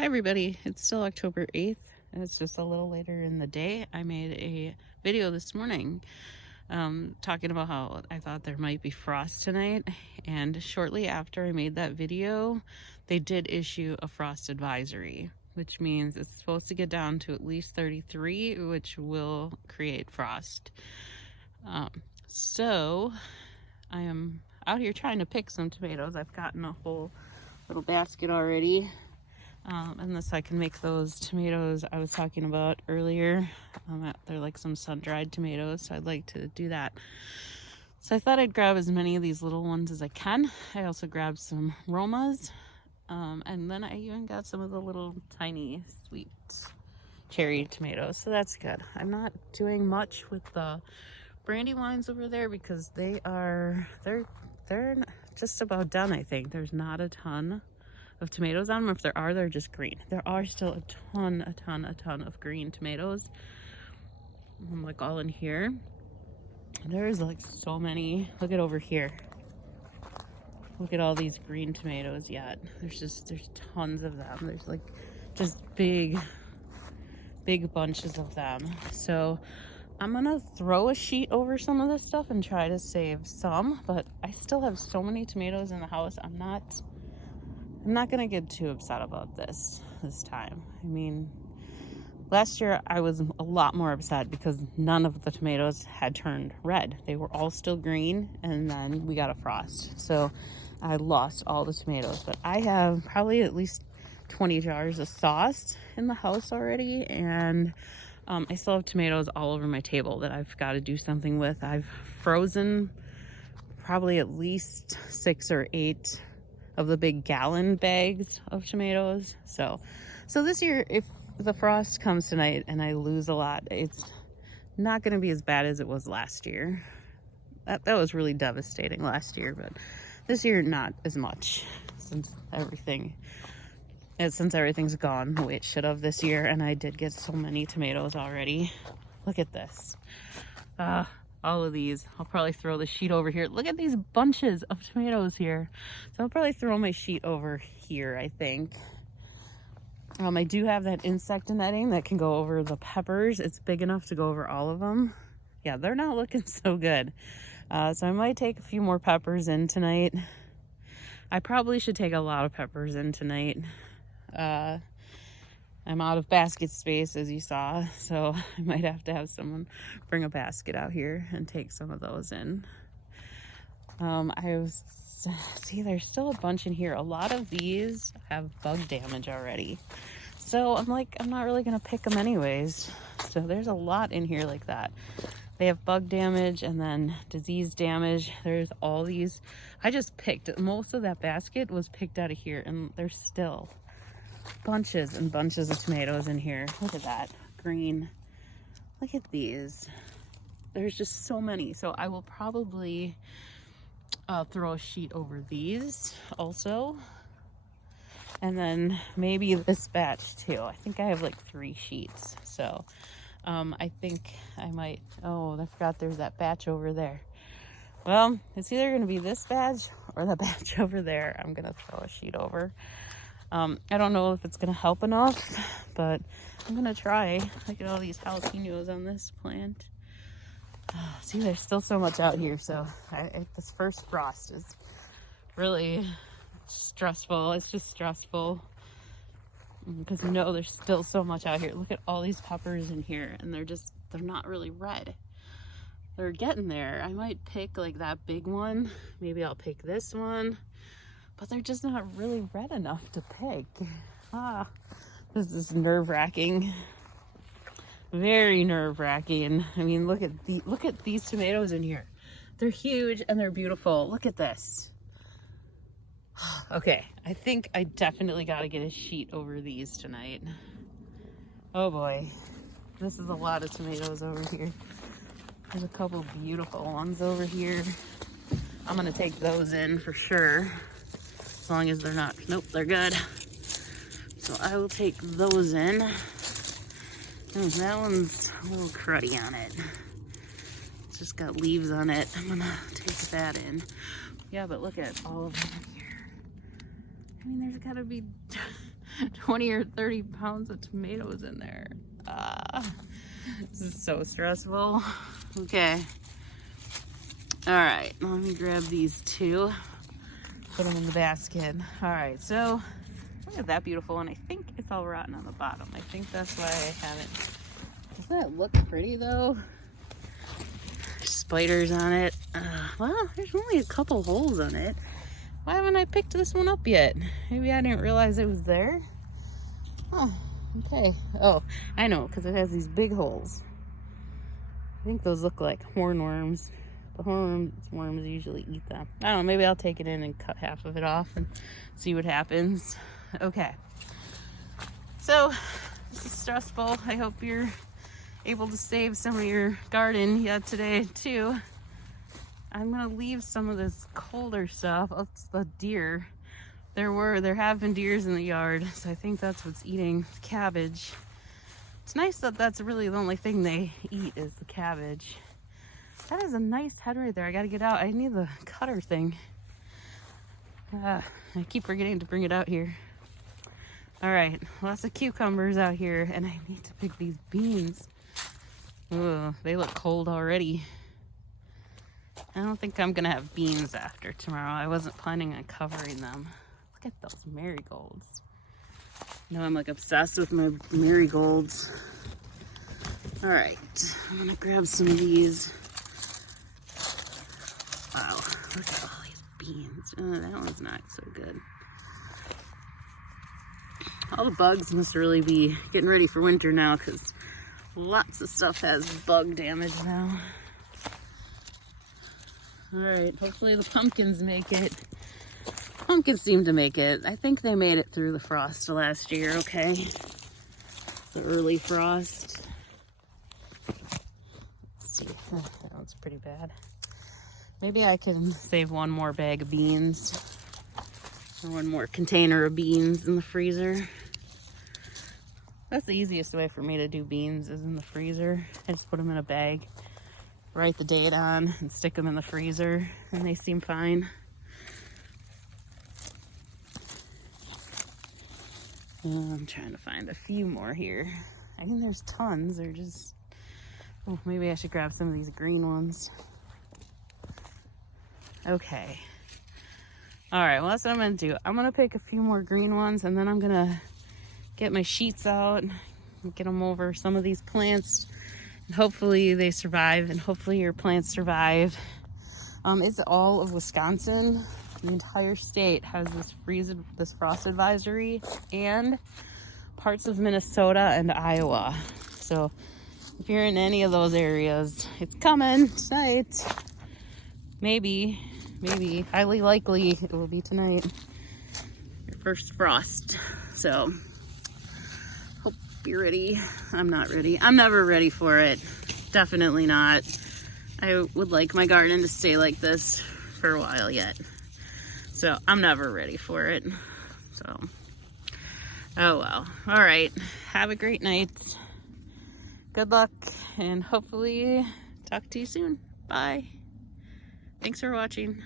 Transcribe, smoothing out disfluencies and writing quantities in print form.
Hi everybody, it's still October 8th and it's just a little later in the day. I made a video this morning talking about how I thought there might be frost tonight, and shortly after I made that video they did issue a frost advisory, which means it's supposed to get down to at least 33, which will create frost. So I am out here trying to pick some tomatoes. I've gotten a whole little basket already. And this I can make those tomatoes I was talking about earlier. They're like some sun-dried tomatoes, so I'd like to do that. So I thought I'd grab as many of these little ones as I can. I also grabbed some Romas, and then I even got some of the little tiny sweet cherry tomatoes, so that's good. I'm not doing much with the Brandywines over there because they're just about done. I think there's not a ton of tomatoes on them. If there are, they're just green. There are still a ton of green tomatoes. Like all in here. There's like so many. Look at over here. Look at all these green tomatoes yet. There's tons of them. There's like just big bunches of them. So I'm gonna throw a sheet over some of this stuff and try to save some, but I still have so many tomatoes in the house. I'm not gonna get too upset about this time. I mean, last year I was a lot more upset because none of the tomatoes had turned red. They were all still green, and then we got a frost. So I lost all the tomatoes, but I have probably at least 20 jars of sauce in the house already, and I still have tomatoes all over my table that I've got to do something with. I've frozen probably at least 6 or 8 of the big gallon bags of tomatoes. So this year, if the frost comes tonight and I lose a lot, it's not going to be as bad as it was last year. That was really devastating last year, but this year not as much, since everything's gone the way it should have this year. And I did get so many tomatoes already. Look at this. All of these. I'll probably throw the sheet over here. Look at these bunches of tomatoes here. So I'll probably throw my sheet over here, I think. I do have that insect netting that can go over the peppers. It's big enough to go over all of them. Yeah, they're not looking so good. So I might take a few more peppers in tonight. I probably should take a lot of peppers in tonight. I'm out of basket space, as you saw, so I might have to have someone bring a basket out here and take some of those in. See, there's still a bunch in here. A lot of these have bug damage already. So I'm not really gonna pick them anyways. So there's a lot in here like that. They have bug damage and then disease damage. There's all these. I just picked, most of that basket was picked out of here, and there's still bunches and bunches of tomatoes in here. Look at that green. Look at these. There's just so many. So I will probably throw a sheet over these also, and then maybe this batch too. I think I have like 3 sheets, so I think I might. Oh, I forgot there's that batch over there. Well, it's either going to be this batch or the batch over there. I'm gonna throw a sheet over. I don't know if it's gonna help enough, but I'm gonna try. Look at all these jalapenos on this plant. See, there's still so much out here, so this first frost is really stressful. It's just stressful because there's still so much out here. Look at all these peppers in here, and they're not really red. They're getting there. I might pick like that big one. Maybe I'll pick this one. But they're just not really red enough to pick. This is nerve-wracking. Very nerve-wracking. I mean, look at these tomatoes in here. They're huge and they're beautiful. Look at this. Okay, I think I definitely got to get a sheet over these tonight. Oh boy, this is a lot of tomatoes over here. There's a couple beautiful ones over here. I'm gonna take those in for sure. As long as they're not, nope, they're good. So I will take those in. That one's a little cruddy on it. It's just got leaves on it. I'm gonna take that in. Yeah, but look at all of them here. I mean, there's gotta be 20 or 30 pounds of tomatoes in there. This is so stressful. Okay. All right, let me grab these two. Put them in the basket. All right, so look at that beautiful one. I think it's all rotten on the bottom. I think that's why I haven't. Doesn't that look pretty though? There's spiders on it. Well, there's only a couple holes on it. Why haven't I picked this one up yet? Maybe I didn't realize it was there. Oh, okay. Oh, I know, because it has these big holes. I think those look like hornworms. The hornworms usually eat them. I don't know, maybe I'll take it in and cut half of it off and see what happens. Okay. So, this is stressful. I hope you're able to save some of your garden yet today, too. I'm gonna leave some of this colder stuff. Oh, it's the deer. There have been deers in the yard, so I think that's what's eating the cabbage. It's nice that that's really the only thing they eat is the cabbage. That is a nice head right there. I gotta get out. I need the cutter thing. I keep forgetting to bring it out here. All right, lots of cucumbers out here, and I need to pick these beans. Ugh, they look cold already. I don't think I'm gonna have beans after tomorrow. I wasn't planning on covering them. Look at those marigolds. You know, I'm like obsessed with my marigolds. All right, I'm gonna grab some of these. Wow, look at all these beans. Oh, that one's not so good. All the bugs must really be getting ready for winter now because lots of stuff has bug damage now. All right, hopefully the pumpkins make it. Pumpkins seem to make it. I think they made it through the frost last year, okay? The early frost. Let's see, that one's pretty bad. Maybe I can save one more bag of beans or one more container of beans in the freezer. That's the easiest way for me to do beans is in the freezer. I just put them in a bag, write the date on, and stick them in the freezer, and they seem fine. I'm trying to find a few more here. I think there's tons. They're just... Oh, maybe I should grab some of these green ones. Okay. All right, well, that's what I'm gonna do. I'm gonna pick a few more green ones, and then I'm gonna get my sheets out and get them over some of these plants. And hopefully they survive, and hopefully your plants survive. It's all of Wisconsin. The entire state has this frost advisory, and parts of Minnesota and Iowa. So if you're in any of those areas, it's coming tonight. Maybe, highly likely it will be tonight. Your first frost. So hope you're ready. I'm not ready. I'm never ready for it. Definitely not. I would like my garden to stay like this for a while yet. So I'm never ready for it. So, oh well. All right. Have a great night. Good luck, and hopefully talk to you soon. Bye. Thanks for watching.